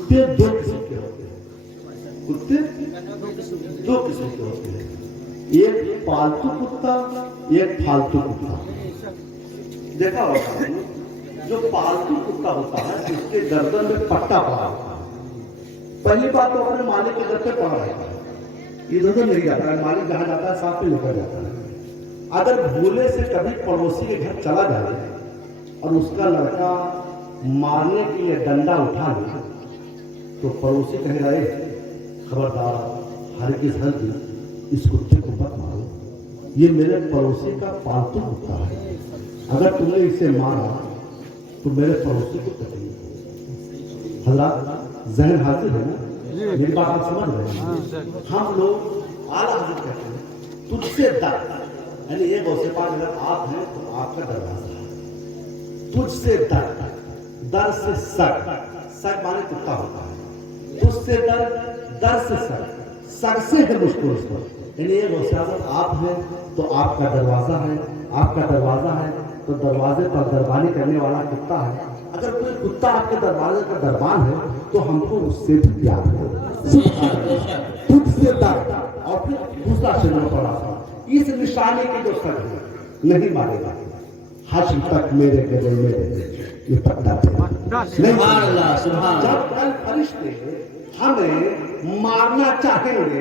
कुत्ते दो किस्म के होते हैं, कुत्ते दो किस्म के होते हैं, एक पालतू कुत्ता, एक फालतू कुत्ता। देखा होगा आपने, जो पालतू कुत्ता होता है उसके गर्दन में पट्टा पड़ा होता है। पहली बात तो अपने मालिक के घर पे पड़ा रहता है, इधर उधर नहीं जाता है, मालिक जहां जाता है साथ में लेकर जाता है। अगर भूले से कभी पड़ोसी के घर चला जाए और उसका लड़का मारने के लिए डंडा उठा ले तो पड़ोसी कहेगा, खबरदार, हरगिज़ हरगिज़ इस कुत्ते को मत मारो, ये मेरे पड़ोसी का पालतू कुत्ता है, अगर तुमने इसे मारा तो मेरे पड़ोसी को तकलीफ। हजरत जहन हाजिर है ना, मेरी बात आप समझ रहे हैं। हम लोग आला हजरत कहते हैं तुझसे डर, यानी ये गौसे पाक अगर आप हैं तो आपका दरवाजा है, तुझसे डर, डर से सर, सर माने कुत्ता होता है, तुझसे डर, डर से सर, सर से है मुश्किल उसको, यानी ये गौसे आजम आप हैं तो आपका दरवाजा है, आपका दरवाजा है तो दरवाजे पर दरबानी करने वाला कुत्ता है। अगर कोई कुत्ता आपके दरवाजे का दरबान है तो हमको उससे भी प्यार है, तुझसे डर। और फिर दूसरा शेर पड़ा, इस निशाने की जो सर है नहीं मारेगा, हश्र तक मेरे गले में ये पट्टा नहीं मारेगा। जब कल फरिश्ते हमें मारना चाहेंगे,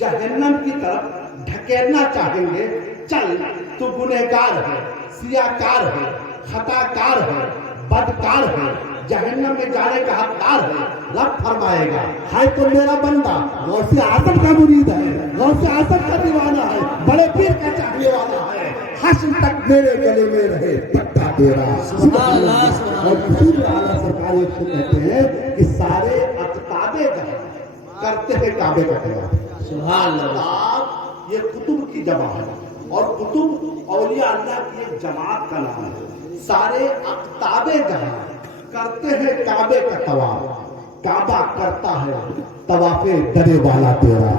जहन्नम की तरफ ढकेलना चाहेंगे, चल तू गुनहगार है, सियाकार है, खताकार है, बदकार है, जहन्नम में जाने का हकदार है, रब फरमाएगा, हाय तो मेरा बंदा गौसे आजम का मुरीद है, गौसे आजम का दीवाना है, बड़े पीर का चाहने वाला है, हश्र तक मेरे गले में रहे पट्टा तेरा। और किसी भी आला सरकार ये कहते हैं कि सारे अक़ताबे करते हैं काबे का तवाफ। सुभान अल्लाह, ये कुतुब की जमा है और कुतुब औलिया अल्लाह की एक जमात का नाम है। सारे अक़ताबे जहां करते हैं काबे का तवाफ, काबा करता है तवाफे डरे वाला तेरा,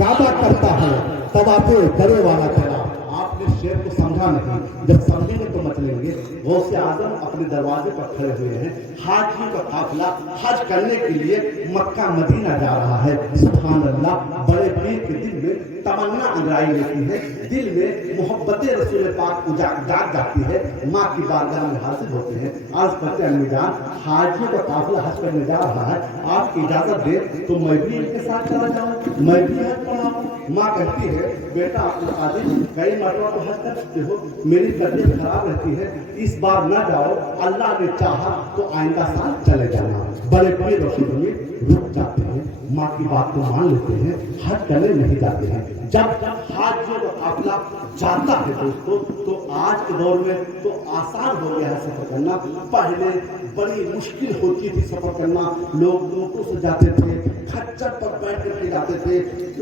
काबा करता है तवाफे डरे वाला तेरा। आपने शेर को समझा नहीं, जब समझेंगे तो मत लेंगे। गौसे आजम अपने दरवाजे पर खड़े हुए हैं, हाजियों का काफिला हज करने के लिए मक्का मदीना जा रहा है। सुभान अल्लाह, बड़े पीर के दिल में तमन्ना अंगड़ाई लेती है, दिल में मोहब्बत रसूल पाक जाग जाती है, माँ की बारगाह में हाजिर होते हैं। आज कहते हैं अम्मी जान, हाजियों का काफिला हज करने जा रहा है, आपकी इजाजत दे तो मैं भी इनके साथ चला जाऊं, मैं भी हज पढ़ाऊं। माँ कहती है, बेटा अपने आदि कई मरतबा तो हज कर सकते हो, मेरी तबीयत खराब रहती है, इस बार न जाओ, अल्लाह ने चाहा तो आइंदा साल चले जाना। बड़े पीर रसूल में रुक जाते हैं, माँ की बात को मान लेते हैं, हज करने नहीं जाते हैं। जब हाजियों का काफिला जाता है दोस्तों, तो आज के दौर में तो आसान हो गया है सफर करना। पहले बड़ी मुश्किल होती थी सफर करना, लोग ऊँटों से जाते थे, खच्चर पर बैठ करके जाते थे,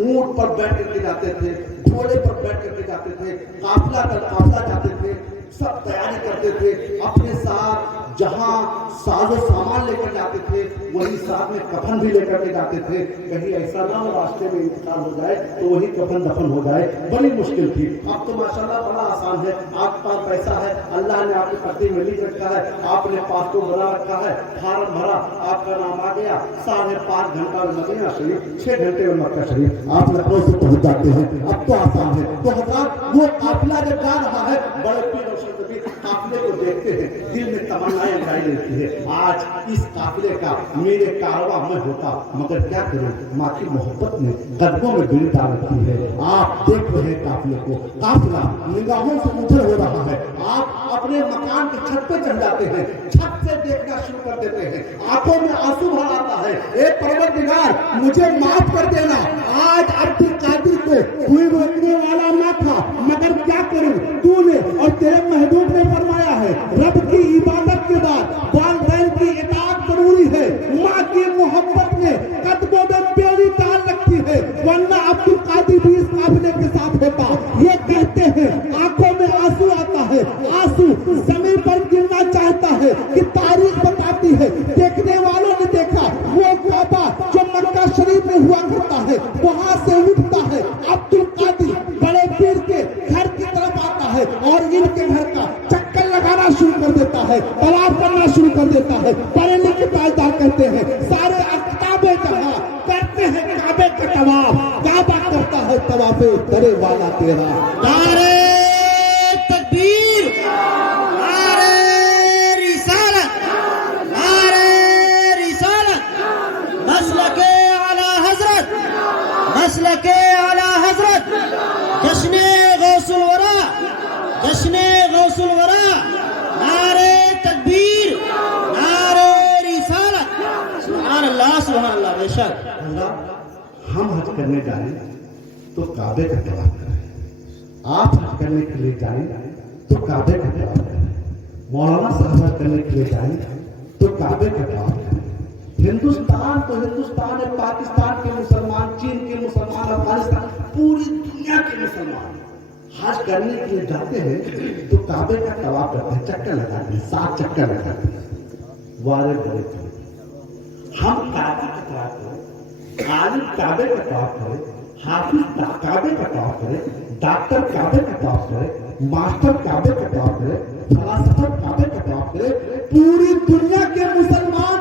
ऊँट पर बैठ करके जाते थे, घोड़े पर बैठ करके जाते थे, काफिला कर काफिला जाते थे, सब तैयारी करते थे, अपने साथ जहां साजो सामान लेकर जाते थे वही साथ में कफन भी लेकर के जाते थे, कहीं ऐसा ना हो रास्ते में इंतकाल हो जाए तो वही कफन दफन हो जाए। बड़ी मुश्किल थी। अब तो माशाल्लाह बड़ा आसान है, आपके पास पैसा है, अल्लाह ने आपके पत्ते में लिख रखा है, आपने पासपोर्ट बना रखा है, फार्म भरा, आपका नाम आ गया, 5.5 घंटा में मदीना शरीफ, 6 घंटे में मक्का शरीफ, आप लखनऊ से पहुंच जाते हैं। अब तो आसान है। तो हज़रात, वो काफिला जब जा रहा है, बड़े पीर और शरीफ काफिले को देखते हैं, दिल में तमन्नाएं उठाई लेती है, आज इस काफिले का मेरे कारवां में होता, मगर क्या करूं, माँ की मोहब्बत ने कदमों में दिल डाल रखी है। आप देख रहे हैं काफिले को, काफिला निगाहों से ऊपर हो रहा है, आप अपने मकान की छत पे चढ़ जाते हैं, छत से देखना शुरू कर देते हैं, आंखों में आंसू भर आता है, ए परवरदिगार मुझे माफ कर देना, आज अब्दुल कादिर को कोई रोकने वाला ना था, मगर क्या करूं, तूने और तेरे महबूब ने फरमाया है, रब की इबादत के बाद वालिदैन की इताअत जरूरी है, माँ की मोहब्बत में कदमों में बेड़ी डाल रखी है, वरना अब्दुल कादिर भी इस काफिले के साथ होता। ये कहते हैं, आंखों में आंसू आता है, आंसू जमीन पर गिरना चाहता है कि तारीख बताती है, देखने वालों ने देखा वो काबा जो मक्का शरीफ में हुआ करता है, वहां से उठता है, अब्दुल कादिर बड़े पीर के घर की तरफ आता है और इनके घर का चक्कर लगाना शुरू कर देता है। पे करे वाला तेरा। नारे तकबीर, नारे रिसालत, नारे रिसालत, मसलके आला हजरत, मसलके आला हजरत, जश्ने गौसुल वरा, जश्ने गौसुल वरा, नारे तकबीर, नारे रिसालत, सुभान अल्लाह बेशक। हम हज करने जाएं तो काबे का तवाफ करें, आप हज करने के लिए जाएं तो काबे का तवाफ करें, मौलाना साहब हज करने के लिए जाएं तो काबे का तवाफ करें। हिंदुस्तान तो हिंदुस्तान है, पाकिस्तान के मुसलमान, चीन के मुसलमान, अफगानिस्तान, पूरी दुनिया के मुसलमान हज करने के लिए जाते हैं तो काबे का तवाफ करते हैं, चक्कर लगाते हैं, 7 चक्कर लगाते हैं। वारे बड़े हम काबे का तवाफ करें, आलिम काबे का तवाफ करे, हाफिज काबे का तवाफ करे, डॉक्टर काबे का तवाफ करे, मास्टर काबे का तवाफ करे, फलसफा काबे का तवाफ करे, पूरी दुनिया के मुसलमान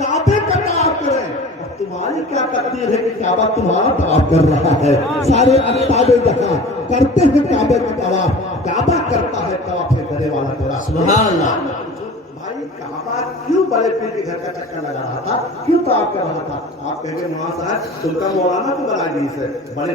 काबे का तवाफ करें। और तुम्हारी क्या तकदीर है कि काबा तुम्हारा तवाफ कर रहा है। सारे अनताबे जहां करते हैं काबे का तवाफ, काबा करता है तवाफ करे वाला तेरा। सुभान अल्लाह। भाई काबा क्यों बड़े पीर के घर का चक्कर लगा रहा था, क्यों तवाफ कर रहा था? आप कहेंगे मौलाना साहब तुमका मौलाना को बना दी से, बड़े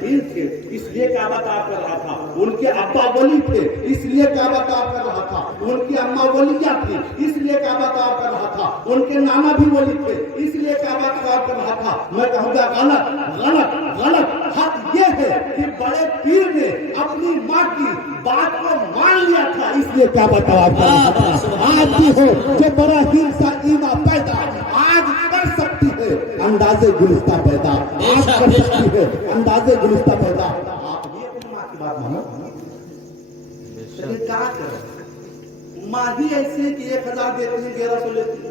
पीर थे इसलिए काबा तवाफ कर रहा था, उनके अब्बा वली थे इसलिए काबा तवाफ कर रहा था, उनकी अम्मा वलिया थी इसलिए काबा तवाफ कर रहा था, उनके नाना भी वली थे इसलिए काबा तवाफ कर रहा था। मैं कहूँगा गलत गलत गलत। हक ये है कि बड़े पीर ने अपनी माँ की बात को मान लिया था इसलिए काबा तवाफ कर रहा था। आज भी हो जो बड़ा हिंसा ईमा पैदा आज कर सकती है अंदाजे गुलिस्ता पैदा, आज कर सकती है अंदाजे गुलिस्ता पैदा। आप ये अपनी माँ की बात मानो, क्या करें? माँ ही ऐसी है कि 1000 देती है 1100 लेती है।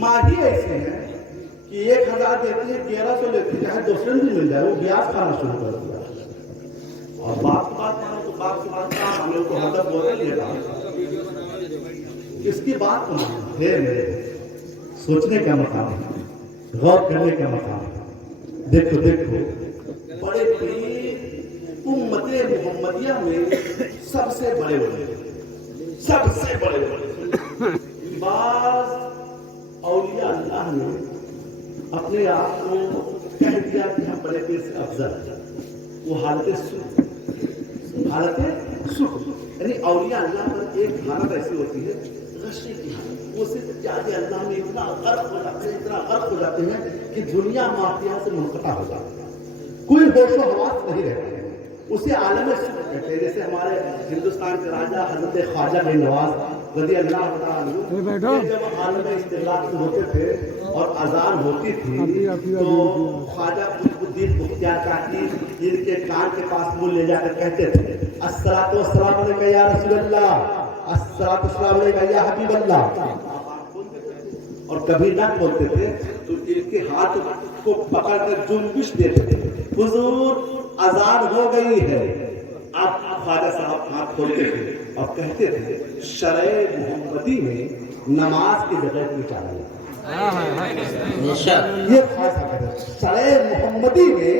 माँ ही ऐसी है कि 1000 देती है 1100 लेती है, चाहे दूसरे दिन मिल जाए वो ब्याज खाना शुरू कर दिया। और बाप की बात मानो तो बाप की बात हम लोग को हदफ बोल रहे हैं, किसकी बात को मानो है मेरे सोचने का मकाम है, गौर करने का मकाम है। देखो देखो बड़े पीर उम्मते मोहम्मदिया में सबसे बड़े बाज औलिया अल्लाह ने अपने आप को कह दिया कि हम बड़े पीर से अफजल हैं। वो हालत सुख यानी औलिया अल्लाह पर एक हालत ऐसी होती है गशे की हालत, वो सिर्फ जाके अल्लाह में इतना गर्क हो जाते हैं कि दुनिया माफिया से मुनक़ता हो जाती है, कोई होशो हवास नहीं रहता है, उसे आलम सुख कहते हैं। जैसे हमारे हिंदुस्तान के राजा हजरत ख्वाजा बिन नवाज रज़ी अल्लाह तआला अन्हु जब आलम इस्तिग़लाक़ में होते थे और अजान होती थी तो ख्वाजा कुतुबुद्दीन बख्तियार काकी इनके कान के पास मुंह ले जाकर कहते थे अस्सलातु वस्सलामु अलैका या रसूलल्लाह, अस्सलातु वस्सलामु अलैका या हबीबल्लाह। और कभी ना बोलते थे तो इनके हाथ को पकड़कर जुम्बिश देते थे, हुजूर अजान हो गई है। आप ख्वाजा साहब हाथ खोलते थे और कहते थे शरए मोहम्मदी में नमाज की जगह कोई चारा नहीं। ये खास है, शरए मोहम्मदी में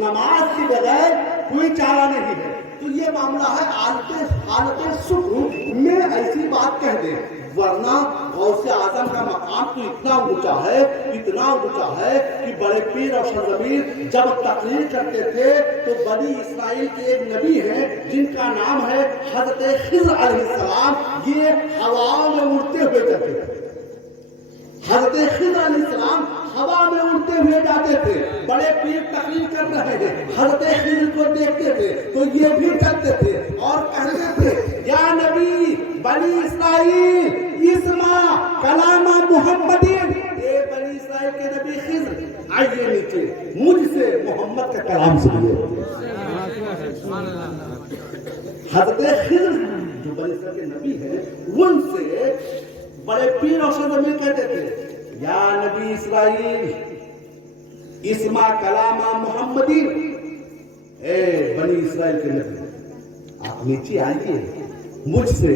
नमाज की जगह कोई चारा नहीं है। तो ये मामला है हालत सुख में ऐसी बात कह दे, वरना गौसे आजम का मकाम तो इतना ऊंचा है कि बड़े पीर और सरजमीर जब तकरीर करते थे तो बनी इस्राइल के एक नबी हैं जिनका नाम है हजरत खिज़र अलैहिस्सलाम, ये हवाओं में उड़ते हुए जाते थे। हजरत खिज़र अलैहिस्सलाम हवा में उड़ते हुए जाते थे, बड़े पीर तकरीर कर रहे थे, हजरत खिज़र को देखते थे तो ये भी करते थे और कहते थे या नबी बनी इस्राइल इस्मा कलामा मुहम्मदीन, ये बनी इस्राइल के नबी खिज़र आइए नीचे मुझसे मोहम्मद का कलाम सुनिए। हजरत खिज़र जो बनी इस्राइल के नबी है उनसे बड़े पीर और सरजमीर कहते थे या नबी इस्राइल इस्मा कलामा मुहम्मदीन, ए बनी इस्राइल के नबी आप नीचे आइए मुझसे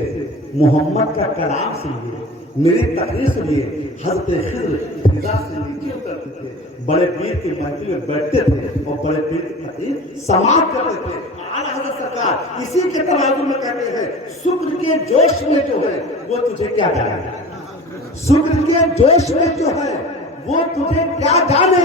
محمد کا کلام سنیے، میری تقریر سنیے۔ حضرت خضر فضا سے نیچے اترتے تھے، بڑے پیر کی محفل میں بیٹھتے تھے اور بڑے پیر کی تقریر سماعت کرتے تھے۔ اعلیٰ حضرت سرکار اسی کے تناظر میں کہتے ہیں شکر کے جوش میں جو ہے وہ تجھے کیا جانے، شکر کے جوش میں جو ہے وہ تجھے کیا جانے،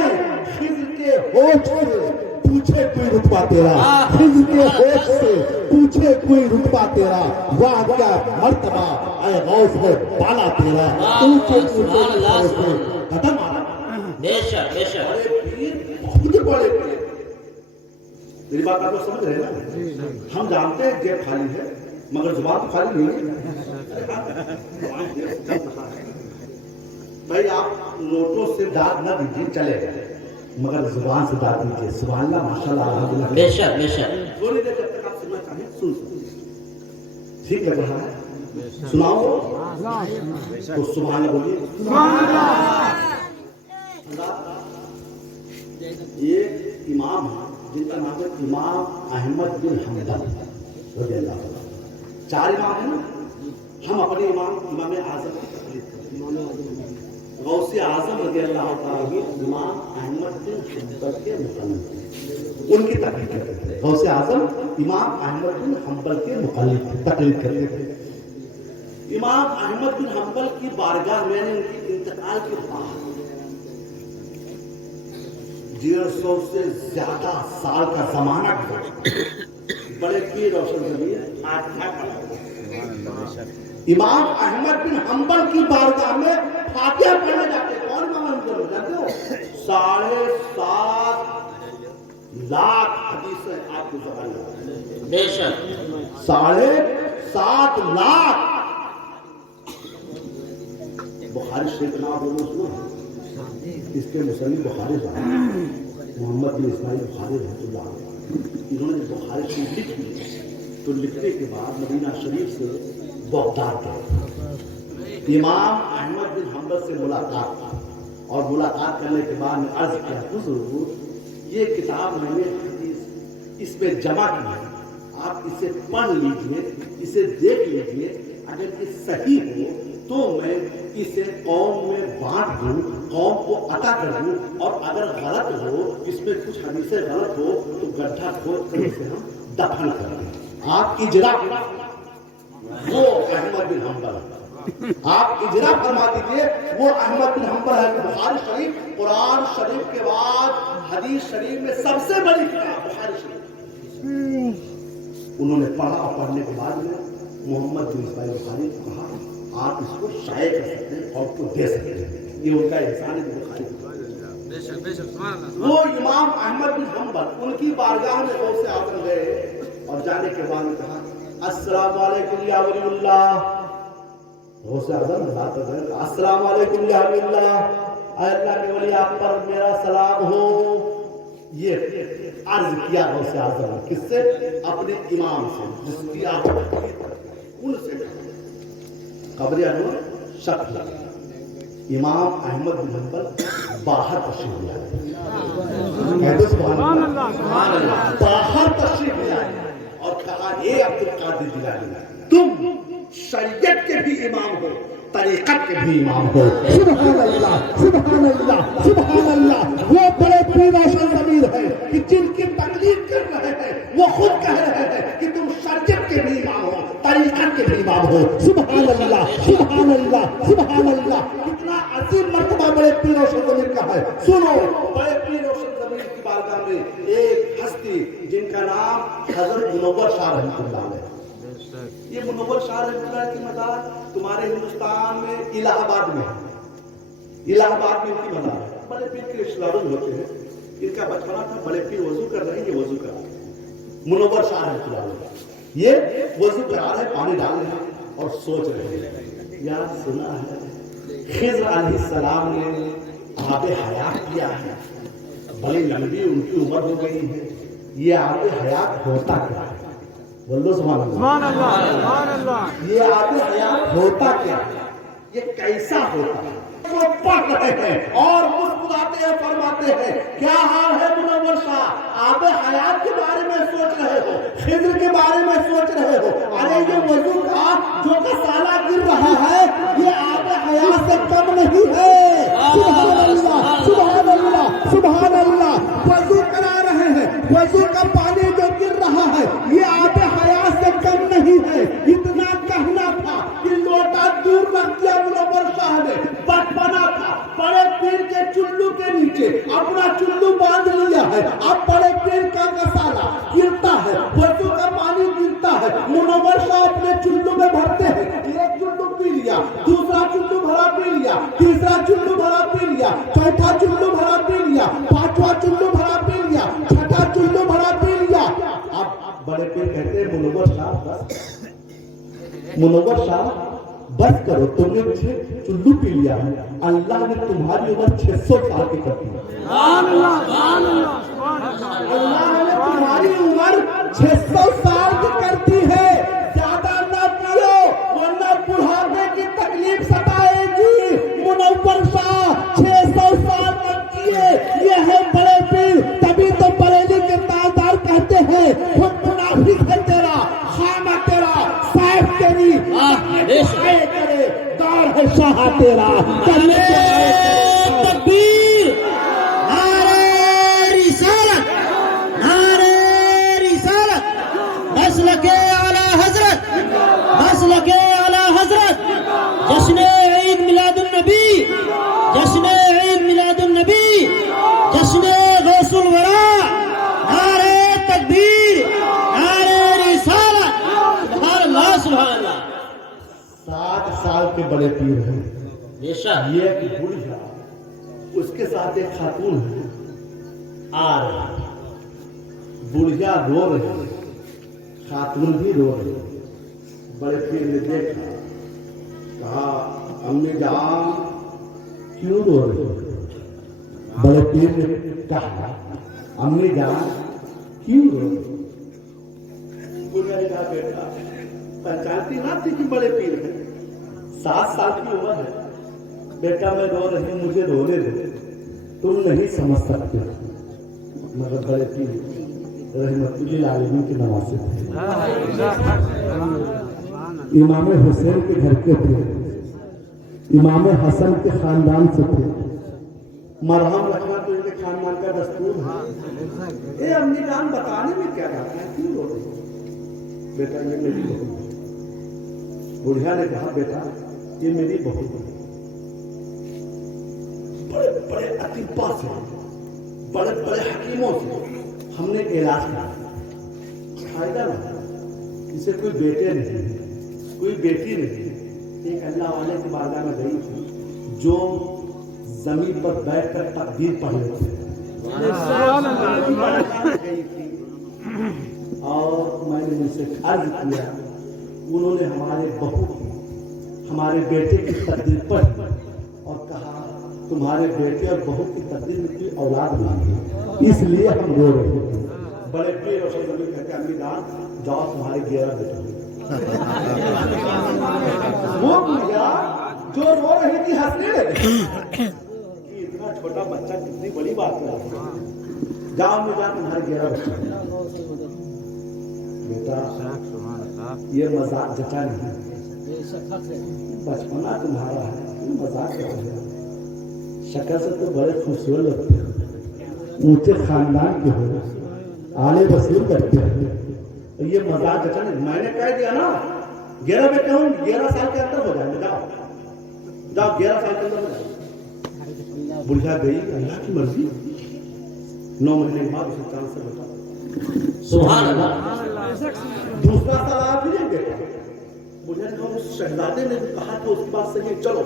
خضر کے ہوش سے پوچھے کوئی رتبہ تیرا، خضر کے ہوش سے پوچھے کوئی رتبہ تیرا، واہ کیا مرتبہ اے غوث ہے بالا تیرا، اونچے اونچے سے قدم آنا۔ بے شک بے شک، بڑے پیر خود بڑے پیر، میری بات آپ کو سمجھ رہے ہیں نا؟ ہم جانتے ہیں جیب خالی ہے مگر زبان تو خالی نہیں ہے۔ بھائی آپ نوٹوں سے داد نہ دیجیے چلے گئے مگر زبان سے داد دیجیے۔ سبحان اللہ، ماشاء اللہ، الحمدللہ۔ بے شک بے شک، تھوڑی دیر جب تک آپ سننا چاہیں سن سکتے، ٹھیک لگ رہا ہے؟ سناؤ تو سبحان اللہ بولیے۔ یہ امام ہے جن کا نام ہے امام احمد بن حنبل رضی اللہ عنہ۔ 4 امام ہیں نا، ہم اپنے امام اعظم کی تقلید کرتے ہیں۔ غوث اعظم رضی اللہ تعالیٰ امام احمد بن حنبل کے مقلد تھے، ان کی تقلید کرتے تھے۔ غوث اعظم امام احمد بن حنبل کے مقلد تھے، تقلید کرتے تھے۔ امام احمد بن حنبل کی بارگاہ میں نے ان کے انتقال کے بعد 150 سے زیادہ سال کا زمانہ گزرا، بڑے پیر روشن ضمیر فاتحہ پڑھا۔ امام احمد بن حنبل کی بارگاہ میں فاتحہ پڑھنے جاتے، کون امام احمد جانتے ہو؟ 7.5 لاکھ حدیثیں آپ کو زبان لگا، بے شک 7.5 لاکھ۔ بخاری شریف نام بولو سنا، اس کے مصنف بخاری صاحب محمد بن اسماعیل بخاری رحمۃ اللہ علیہ، انہوں نے بخاری شریف لکھی تو لکھنے کے بعد مدینہ شریف سے بغداد گئے، امام احمد بن حنبل سے ملاقات کی اور ملاقات کرنے کے بعد میں عرض کیا حضور یہ کتاب میں نے حدیث اس میں جمع کی ہے، آپ اسے پڑھ لیجئے، اسے دیکھ لیجئے، اگر یہ صحیح ہو تو میں اسے قوم میں بانٹ دوں، قوم کو عطا کر دوں، اور اگر غلط ہو، اس میں کچھ حدیثیں غلط ہو تو گڈھا کھود کر اسے ہم دفن کر دیں۔ آپ اجرا وہ احمد بن حنبل، آپ اجرا فرما دیجیے وہ احمد بن حنبل ہے۔ بخاری شریف قرآن شریف کے بعد حدیث شریف میں سب سے بڑی کتاب بخاری شریف، انہوں نے پڑھا اور پڑھنے کے بعد میں محمد بن اسماعیل بخاری کو کہا آپ اس کو شائع کر سکتے ہیں اور کو دے سکتے ہیں، یہ ان کا احسان ہے بخاری۔ وہ امام احمد بن حنبل ان کی بارگاہ میں غوث اعظم گئے اور جانے کے بعد کہا السلام علیکم یا ولی اللہ۔ غوث اعظم بات کر رہے ہیں السلام علیکم یا ولی اللہ، اے اللہ کے ولی آپ پر میرا سلام ہو۔ یہ عرض کیا غوث اعظم نے کس سے؟ اپنے امام سے جس کی آپ ان سے قبر انور شک لگا۔ امام احمد بن حنبل باہر تشریف لے آئے، سبحان اللہ، باہر تشریف لے آئے اور کہا اے عبد القادر جیلانی تم شریعت کے بھی امام ہو، طریقت کے بھی امام ہو۔ سبحان اللہ سبحان اللہ سبحان اللہ۔ وہ بڑے پیر روشن ضمیر ہے کہ جن کی تقلید کر رہے ہیں وہ خود کہہ رہے ہیں کہ تم شریعت کے بھی امام ہو، طریقت کے بھی امام ہو۔ سبحان اللہ سبحان اللہ سبحان اللہ۔ کتنا عظیم مرتبہ بڑے پیر روشن ضمیر کا ہے۔ سنو بڑے پیر روشن ضمیر کی بارگاہ میں ایک ہستی جن کا نام حضرت منور شاہ رحمۃ اللہ علیہ، یہ منور شاہ رحمۃ اللہ کی مزار تمہارے ہندوستان میں الہ آباد میں ہے، الہ آباد میں ان کی مزار ہے۔ بڑے پیر کے رشتہ دار ہوتے ہیں، ان کا بچپنا تھا، بڑے پیر وضو کر رہے ہیں، یہ وضو کرا رہے ہیں، منور شاہ رحمۃ اللہ علیہ یہ وضو کرا رہے ہیں، پانی ڈال رہے ہیں اور سوچ رہے ہیں یار سنا ہے خضر علیہ السلام نے آب حیات کیا ہے، بڑی لمبی ان کی عمر ہو گئی ہے، یہ آب حیات ہوتا کیا ہے؟ بولو سبحان اللہ، یہ آب حیات ہوتا کیا ہے؟ ये कैसा होता है? वो पढ़ रहे हैं और मुस्कुराते हैं, फरमाते हैं क्या हाल है मुनव्वर शाह, आबे हयात के बारे में सोच रहे हो, खिद्र के बारे में सोच रहे हो, अरे ये वजू का जो कसाला गिर रहा है ये आबे हयात से कम नहीं है। सुभान अल्लाह, सुभान अल्लाह, सुभान अल्लाह। वजू करा रहे हैं, वजू का पानी जो गिर रहा है ये आबे हयात से कम नहीं है। इतना कहना था कि लोटा दूर रख दिया मुनव्वर शाह ने, बचपना था बड़े पीर के चुल्लू के नीचे अपना चुल्लू बांध लिया है। अब बड़े पीर का कसाला गिरता है, वजू का पानी गिरता है, मुनव्वर शाह अपने चुल्लू में भरते हैं। एक चुल्लू पी लिया, दूसरा चुल्लू भरा पी लिया, तीसरा चुल्लू भरा पी लिया, चौथा चुल्लू भरा पी लिया, पांचवा चुल्लू भरा पी लिया, छठा चुल्लू भरा पी लिया। अब बड़े पीर कहते हैं मुनव्वर शाह बस, मुनव्वर शाह बस करो, तुमने मुझे चुल्लू पी लिया है, अल्लाह ने तुम्हारी उम्र 600 साल की कर दी। अल्लाह ने तुम्हारी उम्र 600 साल की करती है, ज्यादा ना पियो वरना बुढ़ापे की तकलीफ सताएगी। मुनव्वर शाह 600 साल तक जिए, ये है बड़े पीर। तभी तो बरेली के ताजदार कहते हैं खुद मुनाफिक है तेरा, खाना तेरा, साहिब तेरी, करे दार है शाह तेरा। तकबीर, नारे रिसालत, नारे रिसालत, मसलके आला हजरत, मसलके आला हजरत, जश्न ईद मिलादुन नबी, जश्न ईद मिलादुन नबी, जश्न गौसुल वरा, नारे तकबीर, नारे रिसालत, सुभान अल्लाह, सुभान अल्लाह। 7 साल के बड़े पीर हैं। बेशक ये एक बुढ़िया, उसके साथ एक खातून है, और बुढ़िया रो रही है, खातून भी रो रही है। बड़े पीर ने देखा, कहा अम्मी जान क्यों रो रही हो? बड़े पीर ने कहा अम्मी जान क्यों रो रही हो? बुढ़िया ने कहा बेटा पहचानती ना थी कि बड़े पीर है, 7 साल की उम्र है, बेटा मैं रो रही हूँ, मुझे रोने दे, तुम नहीं समझ सकते। मगर बड़े पीर रहमतुल्लिल आलमीन के नवासे थे, इमाम हुसैन के घर के थे, इमाम हसन के खानदान से थे। मरहम रखना तो इनके खानदान का दस्तूर है। ए अम्मी जान बताने में क्या बात है, क्यों रो रही हो? बेटा ये मेरी बहू है। बुढ़िया ने कहा बेटा ये मेरी बहू है, बड़े बड़े अतिब्बा से, बड़े बड़े हकीमों से हमने इलाज किया, फायदा नहीं, इसे कोई बेटे नहीं, कोई बेटी नहीं। एक अल्लाह वाले की बारगाह में गई थी जो जमीन पर बैठकर तकबीर पढ़ लेते थे, और मैंने उनसे अर्ज किया, उन्होंने हमारे बहू की, हमारे बेटे की तकदीर पढ़ी और कहा तुम्हारे बेटे और बहू की तकदीर में कोई औलाद नहीं है, इसलिए हम रो रहे थे। बड़े पीर और जमीन कहते अम्मी जान जाओ तुम्हारे 11 बेटे। वो बुढ़िया जो रो रही थी हंसने लगी कि इतना छोटा बच्चा कितनी बड़ी बात है, जाओ में जा तुम्हारे 11 बेटे। बेटा ये मजाक जचा नहीं, बचपना तुम्हारा है, मजाक कर रहे हो, शक्ल से तो बड़े खूबसूरत लगते हो, ऊंचे खानदान के हो, आले वसूल करते हो, ये मजाक जचा नहीं। मैंने कह दिया ना 11 बेटे हूँ, 11 साल के अंदर हो जाएंगे, जाओ जाओ 11 साल के अंदर हो जाओ। बुढ़िया गई, अल्लाह की मर्जी, 9 महीने के बाद उसे चांद से बता। सुभान अल्लाह। दूसरा साल आप भी नहीं देखा, बुढ़िया ने कहा उस शहजादे ने जो कहा था उसकी बात सही है, चलो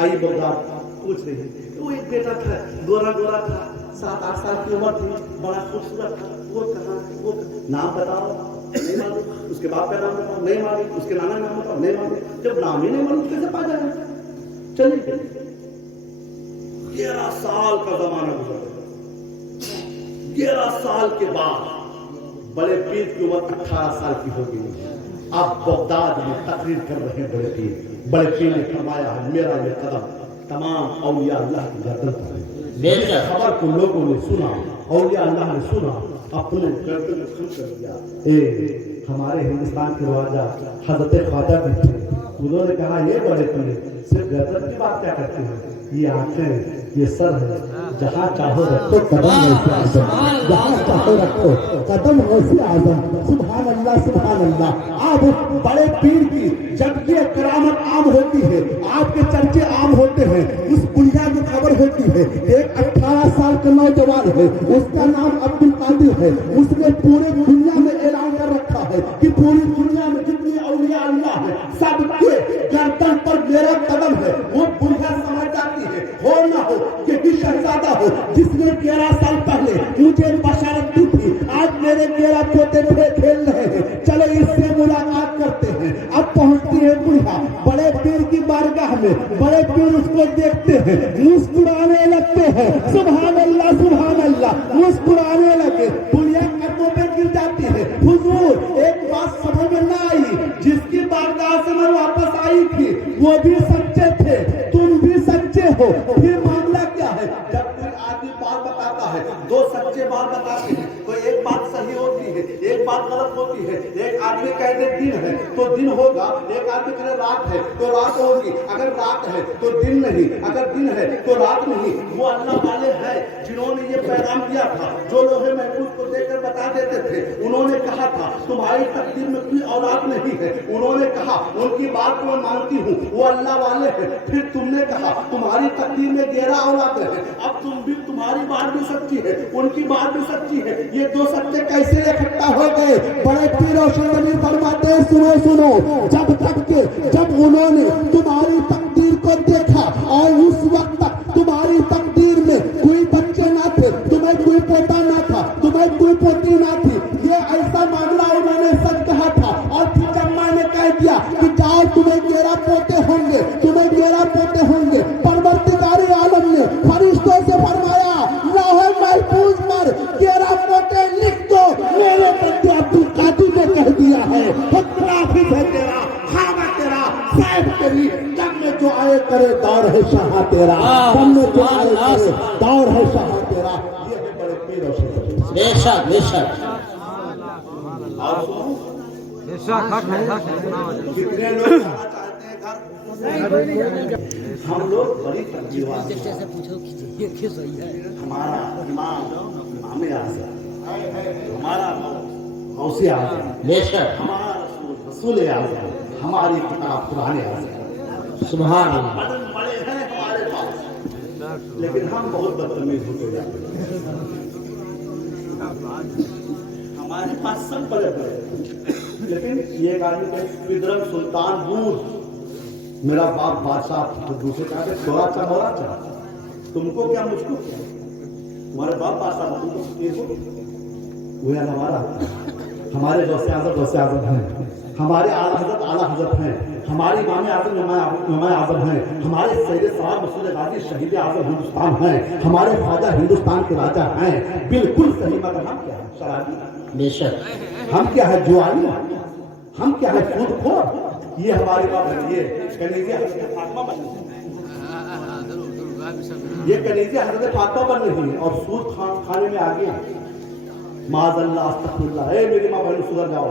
आई बगदाद। पूछ रही है वो एक बेटा था, गोरा गोरा था, 7-8 साल की उम्र थी, बड़ा खूबसूरत था, वो कहा वो नाम बताओ, नहीं मालूम, उसके बाप का नाम बताओ, नहीं मालूम, उसके नाना का नाम बताओ, नहीं मालूम। जब नाम ही नहीं मालूम कैसे पा जाएगा? चलिए 11 साल का जमाना गुजर गया। 11 साल के बाद बड़े पीर की उम्र 18 साल की हो गई। आप बगदाद में तकरीर कर रहे हैं बड़े पीर ने फरमाया है मेरा ये कदम तमाम औलिया अल्लाह की गर्दन पर है। इस खबर को लोगों ने सुना, औलिया अल्लाह ने सुना, अपने गर्दन में सुन कर दिया। हमारे हिंदुस्तान के राजा हजरत ख्वाजा भी थे, उन्होंने कहा ये बड़े पीर सिर्फ गर्दन की बात क्या करते हैं, ये आंखें ये सर है, जहाँ चाहो रखो कदम वैसे आजम, जहाँ चाहो रखो कदम वैसे आजम। सुभान अल्लाह सुभान अल्लाह। आप बड़े पीर की जब ये करामत आम होती है, आपके चर्चे आम होते हैं, उस बुढ़िया की खबर होती है, एक 18 साल का नौजवान है, उसका नाम अब्दुल कादिर है, उसने पूरे दुनिया में ऐलान कर रखा है कि पूरी दुनिया में जितनी औलिया अल्लाह है सबके गर्दन पर मेरा कदम है। वो बुढ़िया समझ जाती है, हो ना हो कि शहजादा हो जिसने 11 साल पहले मुझे बशारत दी थी, आज मेरे 11 पोते खेल रहे हैं, चलो इससे मुलाकात करते हैं। अब पहुंचती है बुढ़िया बड़े पीर की बारगाह में, बड़े पीर उसको देखते हैं, मुस्कुराने लगते हैं, सुभान अल्लाह सुभान अल्लाह, मुस्कुराने लगे। बुढ़िया कदमों पे गिर जाती है, हुजूर एक बात समझ में ना आई, जिसकी बारगाह से मैं वापस आई थी वो भी सच्चे थे, तुम भी सच्चे हो, फिर मामला क्या है। जब कोई आदमी बात बताता है, दो सच्चे बात बताते हैं, कोई एक बात सही होती है, एक बात गलत होती है। एक आदमी कहते दिन है तो दिन होगा, एक आदमी कहे रात है तो रात होगी, अगर रात है तो दिन नहीं, अगर दिन है तो रात नहीं। वो अल्लाह वाले हैं जिन्होंने ये पैगाम दिया था, जो लोहे महफूज को देखकर बता देते थे। उन्होंने कहा था तुम्हारी तकदीर में कोई औलाद नहीं है, उन्होंने कहा उनकी बात को मैं मानती हूँ, वो अल्लाह वाले हैं। फिर तुमने कहा तुम्हारी तकदीर में 11 औलाद है, अब तुम भी, तुम्हारी बात भी सच्ची है, उनकी बात भी सच्ची है, ये दो सच्चे कैसे इकट्ठा हो गए। बड़े पीर और शरवनी फरमाते हैं सुनो सुनो, जब तक के जब उन्होंने तुम्हारी तकदीर को देखा और उस वक्त तक तुम्हारी तकदीर में कोई बच्चे ना थे, तुम्हें कोई पोता ना था, तुम्हें कोई पोती ना थी, ये ऐसा मामला उन्होंने सच कहा था। और फिर जब मैंने कह दिया कि जाओ तुम्हें 11 पोते होंगे, तुम्हें 11 पोते होंगे, परवरदिगार आलम ने फरिश्तों से फरमाया लौहे महफूज पर 11 पोते लिख दो। मेरे बंदे अब्दुल कादिर ने कह दिया है, हाफिज है तेरा, खाना तेरा, साहिब तेरी, जब में जो आए करे दौर है शाह तेरा, जब में जो आए करे दौर है शाह तेरा। ये है बड़े पीर और शरवनी। बेशक बेशक। और सुनो कितने लोग जाना चाहते हैं घर, हम लोग बड़ी तकलीफ से पूछो हमारा इमाम आज़म, हमारा गौसे आज़म, बेशक हमारा रसूल आज़म, हमारी किताब कुरान आज़म, सुभान अल्लाह। बड़े हैं हमारे पास, लेकिन हम बहुत बदतमीज होते जाते हैं। हमारे पास सब बड़े बड़े, लेकिन ये आदमी कहे इधर सुल्तान बूढ़, मेरा बाप बादशाह, तो दूसरे कहा थोड़ा सा मोरा चाह, तुमको क्या मुझको क्या, तुम्हारे बाप बादशाह तुमको वो हमारा, हमारे गौसे आज़म हैं, हमारे आला हजरत हैं, हमारे इमाम आज़म इमाम आज़म हैं, हमारे सैयद साहब मसूद गाजी शहीद आज़म हिंदुस्तान हैं, हमारे ख्वाजा हिंदुस्तान के राजा हैं। बिल्कुल सही, मगर हम क्या है शराबी, बेशक। हम क्या है जुआरी, हम क्या है सूदखोर। ये हमारे बाप है, ये कनीज़िया हज़रत फातिमा बन रही है, ये कनीज़िया हज़रत फातिमा बन रही है और सूद खाने में आ गया। माज़अल्लाह अस्तग़फिरुल्लाह। ए मेरी माँ बहन सुधर जाओ,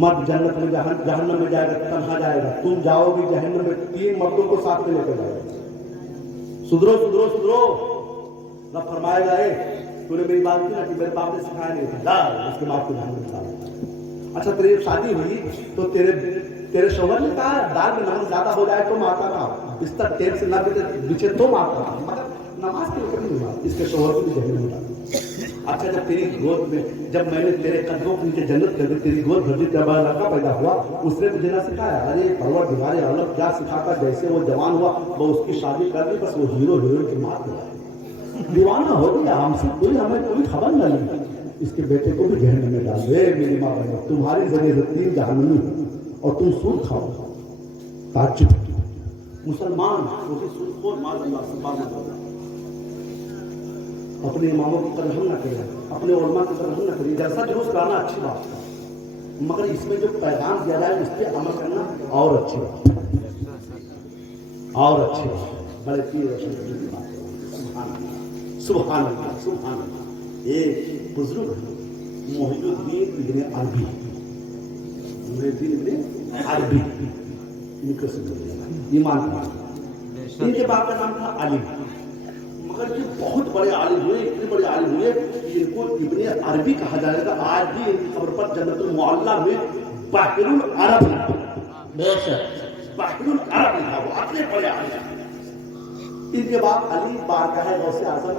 मर्द जन्नत में जहन्नम में जाएगा, तन्हा जाएगा, तुम जाओगी जहन्नम में 3 मर्दों को साथ में लेकर जाएगा। सुधरो सुधरो सुधरो। रब फरमाएगा ए तूने मेरी बात की ना कि मेरे बाप ने सिखाया नहीं था, जा उसके बाप को जहन्नम में डाल। अच्छा तेरी शादी हुई तो तेरे शौहर ने कहा दाल में नमक ज्यादा हो जाए तो मारता था, बिस्तर तेल से न बिछे तो मारता था, मगर नमाज के ऊपर नहीं मारता, इसके शौहर को भी जहन्नम में डाल। अच्छा जब तेरी गोद में, जब मैंने तेरे कदमों के नीचे जन्नत कर दी, तेरी गोद भर दी, जब लड़का पैदा हुआ उसने मुझे ना सिखाया, अरे परवरदिगार आलम क्या सिखाता, जैसे वो जवान हुआ वो उसकी शादी कर दी, बस वो हीरो हीरोइन की मार दिया, दीवाना हो गया, हमसे कोई हमें कोई खबर न ली, इसके बेटे को भी जहन्नम में डाल दे। मेरी माँ बहन तुम्हारी जरिए से 3 जहन्नमी और तुम सूद खाओ। ताज्जुब, मुसलमान वो भी सूदखोर, माज़अल्लाह सुभान अल्लाह। अपने इमामों की कदर हम न करें, अपने उलमा की कदर हम न करें। जलसा जुलूस कराना अच्छी बात है, مگر اس میں جو پیغام دیا جائے اس پہ عمل کرنا اور اچھی بات ہے، اور اچھی بات ہے۔ بڑے پیر روشن زمین کی بات ہے، سبحان اللہ سبحان اللہ سبحان اللہ۔ ایک بزرگ محی الدین ابن عربی، محی الدین ابن عربی، ان کو سمجھ ایمان کا، ان کے باپ کا نام تھا علی، مگر یہ بہت بڑے عالم ہوئے، اتنے بڑے عالم ہوئے کہ ان کو ابن عربی کہا جائے گا۔ آج بھی ان کی قبر پر جنت المعلیٰ میں بحر العرب لکھا، بے شک بحر العرب لکھا، وہ اتنے بڑے عالم۔ ان کے بعد علی بارگاہ غوث اعظم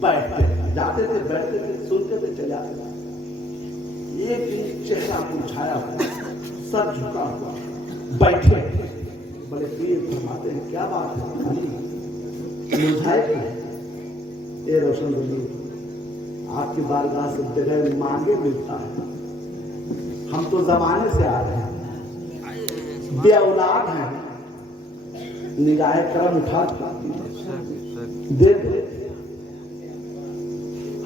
بیٹھتے جاتے تھے، بیٹھتے تھے، سنتے تھے، چلے آتے تھے۔ ایک دن چہرہ مرجھایا ہوا، سر جھکا ہوا، بیٹھے، بڑے پیر فرماتے ہیں کیا بات ہے علی مرجھائے کیوں؟ اے روشن زمین، آپ کی بارگاہ سے جگہ مانگے ملتا ہے، ہم تو زمانے سے آ رہے ہیں، بے اولاد ہیں، نگاہ کرم اٹھا دیکھ،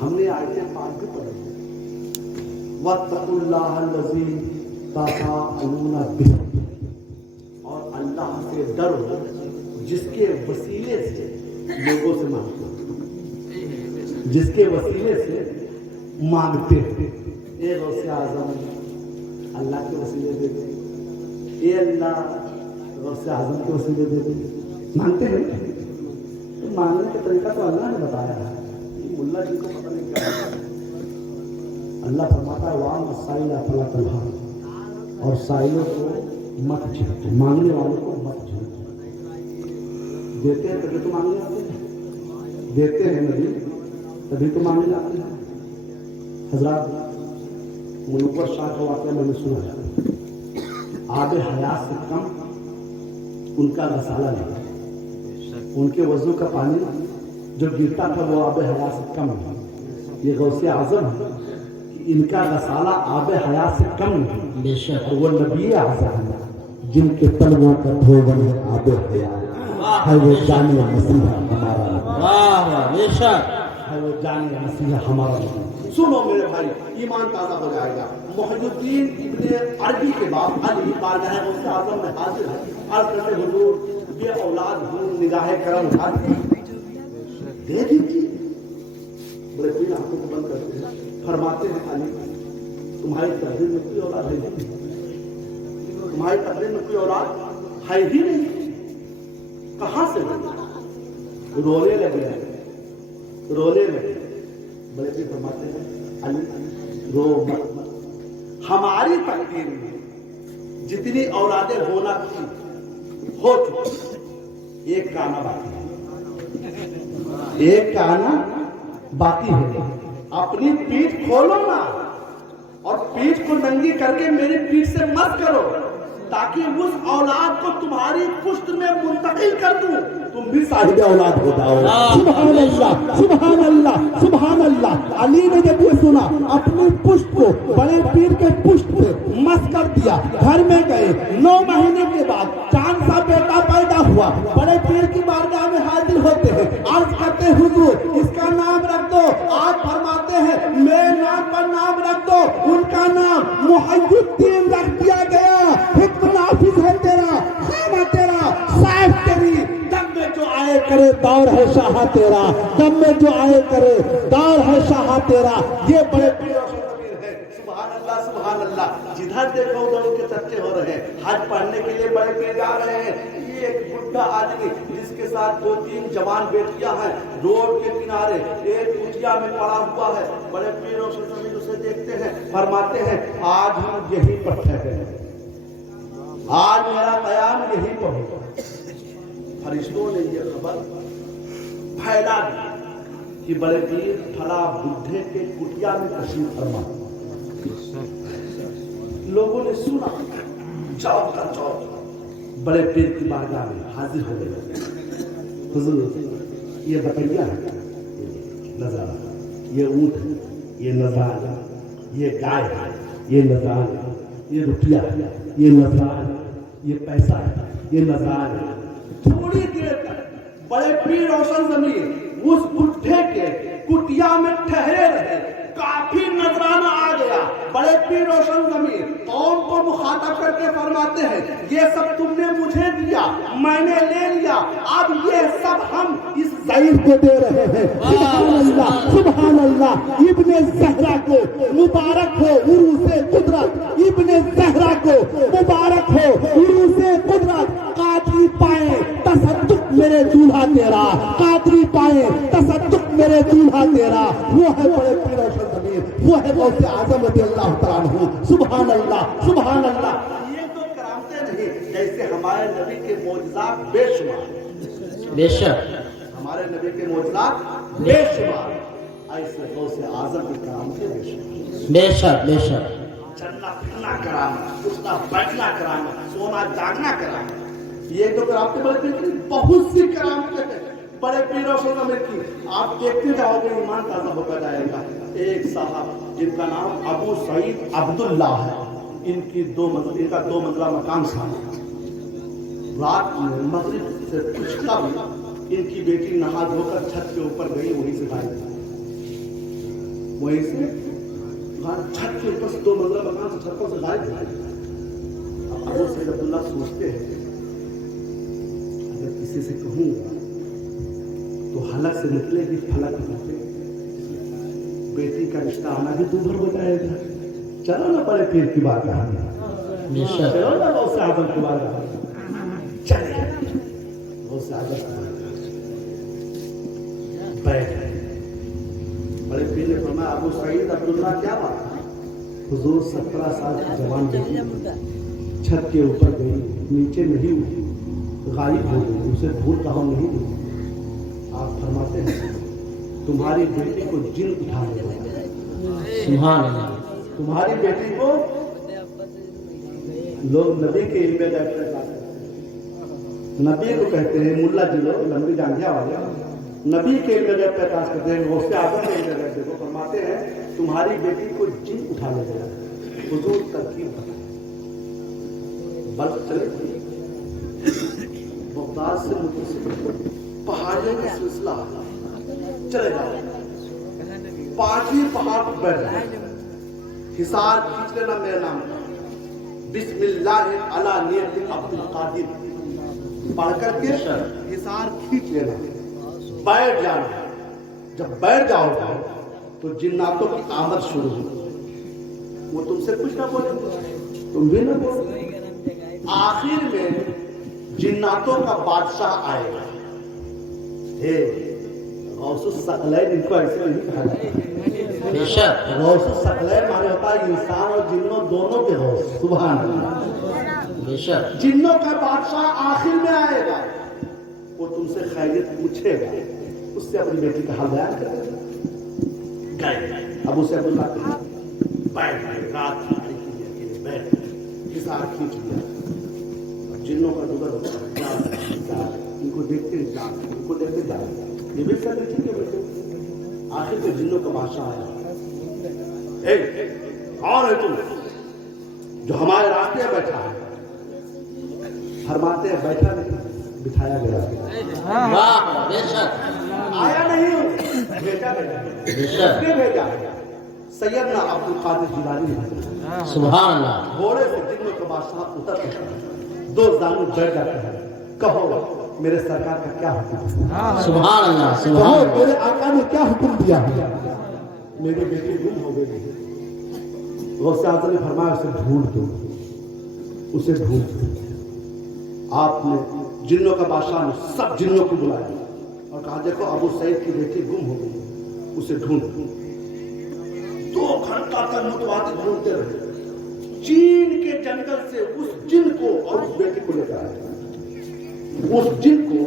ہم نے آیتیں پاک بھی پڑھی، وَاتَّقُوا اللَّهَ الَّذِي تَسَاءَلُونَ بِهِ، اور اللہ سے ڈرو جس کے وسیلے سے لوگوں سے مانگتے، جس کے وسیلے سے مانگتے ہیں۔ اے غوث اعظم اللہ کے وسیلے دے دے، اے اللہ غوث اعظم کے وسیلے دے دے، مانگتے ہیں۔ تو مانگنے کا طریقہ تو اللہ نے بتایا ہے، ملا جی کو پتہ نہیں کیا ہے۔ اللہ فرماتا ہے وَأَمَّا السَّائِلَ فَلَا تَنْهَرْ، اور سائلوں کو مت جھڑکو، مانگنے والوں کو مت جھڑکو۔ دیتے ہیں تبھی تو مانگنے آتے ہیں، دیتے ہیں نبی تبھی تو مانگنے آتے ہیں۔ حضرات منور شاہ کا واقعہ میں نے سنا ہے، آب حیات سے کم ان کا غسالہ نہیں، ان کے وضو کا پانی جو گرتا تھا وہ آب حیات سے کم ہے۔ یہ غوث اعظم ہے کہ ان کا غسالہ آب حیات سے کم نہیں، بے شک اور وہ نبی اعظم ہے جن کے تلووں کا دھوبن ہے آب حیات، ہے وہ جانے مسیحا ہمارا نبی، واہ واہ بے شک ہے وہ جانے مسیحا ہمارا نبی۔ سنو میرے بھائی، ایمان تازہ ہو جائے گا۔ محی الدین ابن عربی کے بعد علی بارگاہ غوث اعظم میں حاضر ہے، عرض کرتے حضور بے اولاد ہوں، نگاہ کرم اٹھا دے دیجیے۔ بڑے پیر آنکھوں کو بند کرتے ہیں، فرماتے ہیں علی تمہاری تقدیر میں کوئی اولاد ہے ہی نہیں، تمہاری تقدیر میں کوئی اولاد ہے ہی نہیں، کہاں سے ہوگی؟ رونے لگے، رونے لگے۔ بڑے پیر فرماتے ہیں علی رو مت، ہماری تقدیر میں جتنی اولادیں ہونا تھی ہو چکی، ایک کانا باقی ہے، ایک کانا باقی ہے۔ اپنی پیٹھ کھولو نا، اور پیٹھ کو ننگی کر کے میری پیٹھ سے مت کرو، تاکہ اس اولاد کو تمہاری پشت میں منتقل کر دوں، تم بھی صاحب اولاد ہو جاؤ۔ سبحان اللہ سبحان اللہ سبحان اللہ۔ علی نے جب یہ سنا اپنی پشت کو بڑے پیر کے پشت پہ مس کر دیا، گھر میں گئے، 9 مہینے کے بعد چاند سا بیٹا پیدا ہوا، بڑے پیر کی بارگاہ میں حاضر ہوتے ہیں، عرض کرتے حضور اس کا نام رکھ دو۔ آپ فرماتے ہیں میرے نام پر نام رکھ دو، ان کا نام محی الدین رکھ دیا گیا۔ حکم نافذ ہے تیرا، خیمہ تیرا، سیف تیری، دم میں جو آئے کرے دور ہے شاہ تیرا، دم میں جو آئے کرے دور ہے شاہ تیرا۔ یہ بڑے پیر سبحان اللہ سبحان اللہ۔ جدھر دیکھو ادھر ان کے چرچے ہو رہے ہیں، حج پڑھنے کے لیے بڑے پیر جا رہے ہیں۔ یہ ایک بڈھا آدمی جس کے ساتھ 2-3 جوان بیٹیاں ہیں، روڈ کے کنارے ایک کٹیا میں پڑا ہوا ہے، بڑے پیر روشن زمین اسے دیکھتے ہیں، فرماتے ہیں آج ہم یہیں پر ٹھہرے ہیں، آج میرا قیام یہیں پر ہوگا۔ فرشتوں نے یہ خبر پھیلا دی کہ بڑے پیر پھلا بڈھے کے کٹیا میں تشریف فرما۔ لوگوں نے سنا، چوک کا چوک بڑے پیر کی بارگاہ میں حاضر ہو گئے۔ حضور یہ بکریا ہے، نظارہ، یہ اونٹ ہے، یہ نظارہ، یہ گائے ہے، یہ نظارہ، یہ روپیہ ہے، یہ نظارہ، یہ پیسہ ہے، یہ نظارہ۔ تھوڑی دیر تک بڑے پیر روشن زمین اس بڈھے کے کٹیا میں ٹھہرے رہے، کافی نذرانہ آ گیا۔ बड़े पीर रोशन जमीर कौम को मुखातब करके फरमाते हैं, ये सब तुमने मुझे दिया, मैंने ले लिया, अब ये सब हम इस ज़ईर को दे रहे हैं। सुभान अल्लाह, सुभान अल्लाह। इब्ने ज़हरा को मुबारक हो उरूसे कुदरत, इब्ने ज़हरा को मुबारक हो उरूसे कुदरत। कादरी पाए तसद्दुक मेरे दूल्हा तेरा, कादरी पाए तसद्दुक मेरे दूल्हा तेरा। वो है बड़े पीर रोशन जमीर, वो है गौसे आज़म रज़ियल्लाहु तआला अन्हु। सुभान अल्लाह, सुभान अल्लाह। ये तो करामतें नहीं, जैसे हमारे नबी के मौजज़ात बेशुमार, बेशक हमारे नबी के मौजज़ात बेशुमार, ऐसे गौसे आज़म की करामतें बेशुमार। बेशक बेशक चलना फिरना करामत, उठना बैठना करामत, सोना जागना करामत, ये तो करामतें बड़े पीर की बहुत सी करामतें हैं बड़े पीर रोशन जमीर की। आप देखते जाओगे ईमान ताज़ा होता जाएगा। एक साहब जिनका नाम अबू सईद अब्दुल्ला है, इनका दो मंजिला मकान था। रात में मगरिब से कुछ कब इनकी बेटी नहा धोकर छत के ऊपर गई, वहीं से गायब, वहीं से छत के ऊपर से दो मंजिला मकान से छतों से गायब। अबू सईद अब्दुल्ला सोचते हैं, अगर किसी से कहूँगा तो हलक से निकलेगी फलक निकले, बेटी का रिश्ता आना भी दूभर हो जाएगा। चलो ना बड़े पीर की बात कहानी, बेशक चलो ना गौसे आज़म की बात कहानी, चले गौसे आज़म बैठ गए। बड़े पीर ने फरमाया, अबू सईद अब्दुल्ला क्या बात? हुजूर 17 साल की जवान बेटी छत के ऊपर गई, नीचे नहीं उठी, गायब हो गई, उसे भूल कहा नहीं हुई। आप फरमाते हैं तुम्हारी बेटी को जिन उठा ले गया। सुभान अल्लाह तुम्हारी बेटी को लोग नबी के इल्म गैब से बात करते हैं, नबी को कहते हैं मुल्ला जी लोग लंबी जांघिया वाले, नबी के इल्म गैब पे प्रकाश करते हैं, गौसे आज़म के इल्म गैब देखो फरमाते हैं तुम्हारी बेटी को जिन उठा ले गया। हुजूर तरकीब बल चले बगदाद से पहाड़ियों का सिलसिला चले जाओ, 5 पहाड़ पर बैठ जाओ, हिसार खींच लेना मेरे नाम का, बिस्मिल्लाह अला नियत अब्दुल कादिर पढ़ करके हिसार खींच लेना, बैठ जाना। जब बैठ जाओगे तो जिन्नातों की आमद शुरू होगी, वो तुमसे कुछ ना बोलेंगे, तुम भी ना बोलोगे। आखिर में जिन्नातों का बादशाह आएगा। हे गौसुस सकलैन, इनको ऐसे नहीं कहा जाता। बेशक गौसुस सकलैन माने होता है इंसान और जिन्नों दोनों के गौस। सुभान अल्लाह। बेशक जिन्नों का बादशाह आखिर में आएगा, वो तुमसे खैरियत पूछेगा, उससे अपनी बेटी का हाल बयान करेगा। गए अब उसे अब्दुल्ला बैठ गए, रात बैठ हिसार खींच लिया। जिन्नों का दुगर होता है, इनको देखते जान, इनको देखते जान, ये भी सब ठीक है बेटे। आखिर में जिन्नों का बादशाह आया, कौन है तुम जो हमारे रास्ते में बैठा है? फरमाते हैं बैठा नहीं, बिठाया गया। वाह बेशक आया नहीं हूँ, भेजा गया। किसने भेजा? सैयदना अब्दुल कादिर जिलानी ने। सुभान अल्लाह घोड़े से जिन्नों का बादशाह उतरते हैं, 2 जानू बैठ जाते हैं। कहो मेरे सरकार का क्या हुक्म है? सुभान अल्लाह कहो सुभान मेरे आका ने क्या हुक्म दिया है? मेरी बेटी गुम हो गई। गौसे आज़म ने फरमाया उसे ढूंढ दो, उसे ढूंढ दो। आपने जिन्नों का बादशाह ने सब जिन्नों को बुलाया और कहा देखो अबू सईद की बेटी गुम हो गई, उसे ढूंढ दो। 2 घंटा तक मुतवातिर ढूंढते रहे। चीन के जंगल से उस जिन को और उस बेटी को लेकर आए, उस जिन को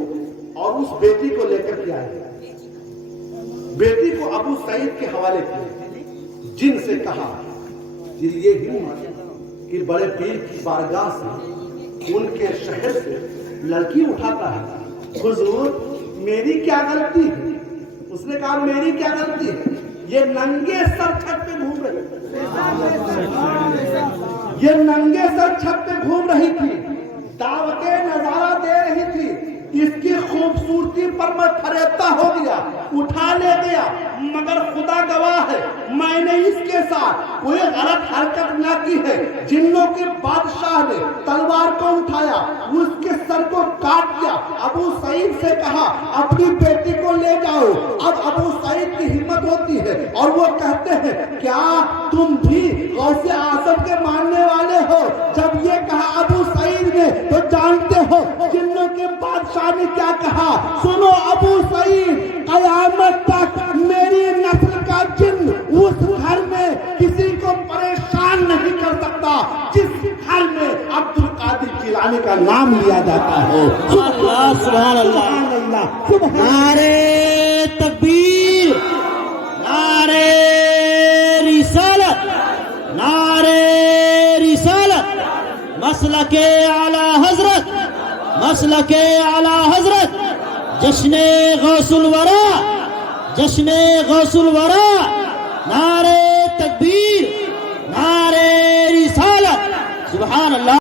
और उस बेटी को लेकर के आए। बेटी को अबू सईद के हवाले किया। जिन से कहा कि ये हिम्मत कि बड़े पीर की बारगाह से उनके शहर से लड़की उठाता है, हुजूर मेरी क्या गलती है? उसने कहा मेरी क्या गलती है? ये नंगे सर छत पे घूम रही, ये नंगे सर छत पे घूम रही थी, दावतें नजारा दे रही थी, इसकी खूबसूरती पर मैं फरेबता हो गया। उठा ले गया, मगर खुदा गवाह है मैंने इसके साथ कोई गलत हरकत ना की है। जिन्नों के बादशाह ने तलवार को उठाया, उसके सर को काट दिया। अबू सईद से कहा अपनी बेटी को ले जाओ। अब अबू सईद की हिम्मत होती है और वो कहते हैं क्या तुम भी गौसे आजम के मानने वाले हो? जब ये कहा अबू सईद ने तो जानते हो जिन्नों के बादशाह ने क्या कहा? सुनो अबू सईद, कयामत तक मेरी नस्ल का जिन्न उस घर में किसी को परेशान नहीं कर सकता जिस घर में अब्दुल कादिर जिलानी का नाम लिया जाता हो। अल्लाह सुभान अल्लाह सुभान नारे तकबीर, नारे रिसालत, नारे रिसालत, मसलके आला हजरत, मसलके आला हजरत, जश्ने गौसुल वरा, जश्ने गौसुल वरा, नारे तकबीर, नारे रिसालत, सुभान अल्लाह।